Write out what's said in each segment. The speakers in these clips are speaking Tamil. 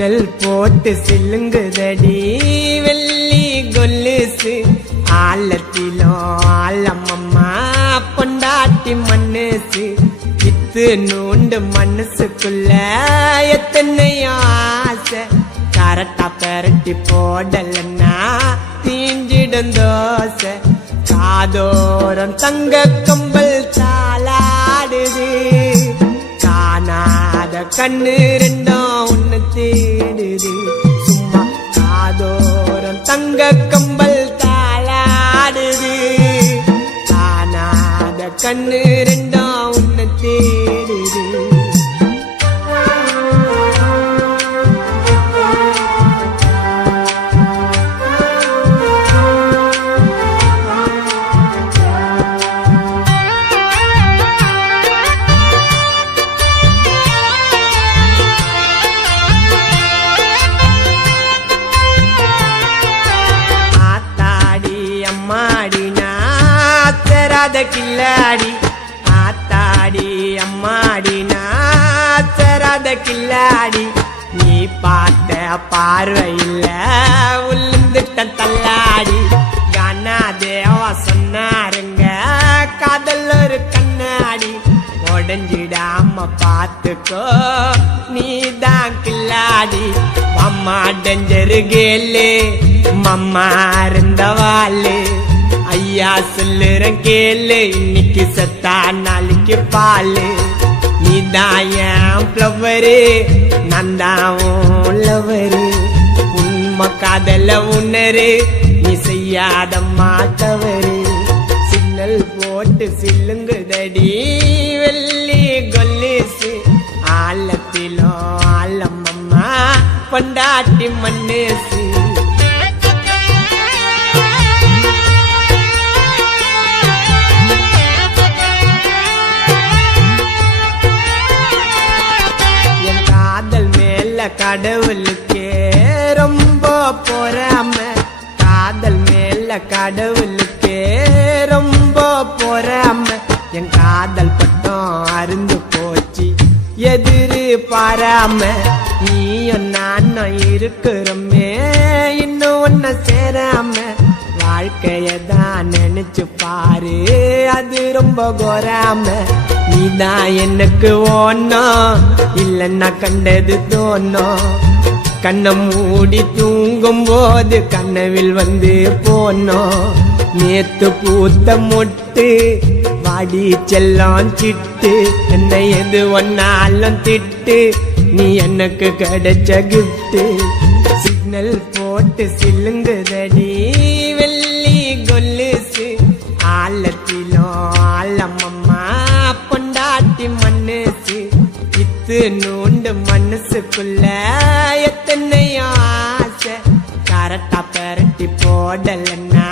சிக்னல் போட்டு சில்லுங்குதடி வெள்ளி கொல்லுசு ஆழத்திலோ ஆழமம்மா பொண்டாட்டி மண்ணுசு இத்து நூண்டு மனசுக்குள்ள எத்தனையோ ஆசை கரட்டா பெரட்டி போடலன்னா தீஞ்சிடும் தோசை காதோரம் தங்க கம்பல் தாளாடுது காணாத கண்ணு ரெண்டும் உன்னை தேடுது சும்மா காதோரம் தங்க கம்பல் தாளாடுது காணாத கண்ணு ரெண்டும் உன்னை தேடுது கில்லாடி ஆத்தாடி அம்மாடி நாச்சராத கில்லாடி நீ பார்த்த பார்வையில் உளுந்துட்ட தள்ளாடி கானா தேவா சொன்னாருங்க காதல் ஒரு கண்ணாடி உடஞ்சிடாம பார்த்துக்கோ நீதான் கில்லாடி அம்மா டெஞ்சரு கேளு மம்மா இருந்தவாளு ஐயா சொல்லுறேன் கேளு இன்னைக்கு சத்தா நாளைக்கு பாலு நீதான் என் ஃப்ளவரு நான் தான் லவரு உண்மை காதல உணரு நீ செய்யாத மாத்தவரு சிக்னல் போட்டு சில்லுங்குதடி வெள்ளி கொல்லுசு ஆழத்திலோ ஆழமம்மா பொண்டாட்டி மண்ணுசு கடவுளுக்கே ரொம்ப பொறாம காதல் மேல கடவுளுக்கே ரொம்ப பொறாம என் காதல் பட்டம் அருந்து போச்சு எதிரு பாராம நீயும் நானும் இருக்கிறோமே இன்னும் ஒன்ன சேராம வாழ்க்கையதான் நினைச்சு பாரு அது ரொம்ப கோராம நீதான் எனக்கு ஓணும் இல்லன்னா கண்டது தோணும் கண்ணை மூடி தூங்கும் போது கனவில் வந்து போனோம் நேத்து பூத்த மொட்டு வாடி செல்லம் சிட்டு என்னை எது ஒன்னாலும் திட்டு நீ எனக்கு கிடைச்ச கிஃப்ட் சிக்னல் போட்டு சில்லுங்குதடி வெள்ளி கொல்லுசு ஆழத்திலோ ஆழமம்மா பொண்டாட்டி மண்ணுசு இத்து நூண்டு மனசுக்குள்ள எத்தனையோ ஆசை கரட்டா பெரட்டி போடலன்னா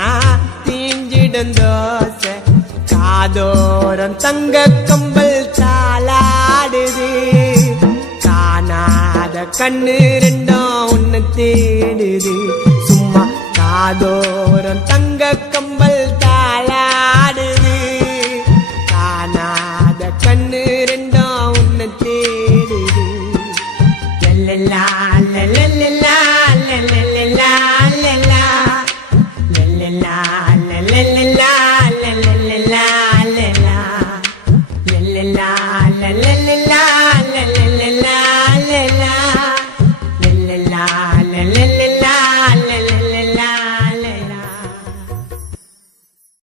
தீஞ்சிடும் தோசை காதோரம் தங்க கம்பல் தாளாடுது காணாத கண்ணு ரெண்டும் உன்னை தேடுது சும்மா காதோரம் தங்க கம்பல் தாளாடுது காணாத கண்ணு ரெண்டும் உன்னை தேடுது லல்லா லல்லா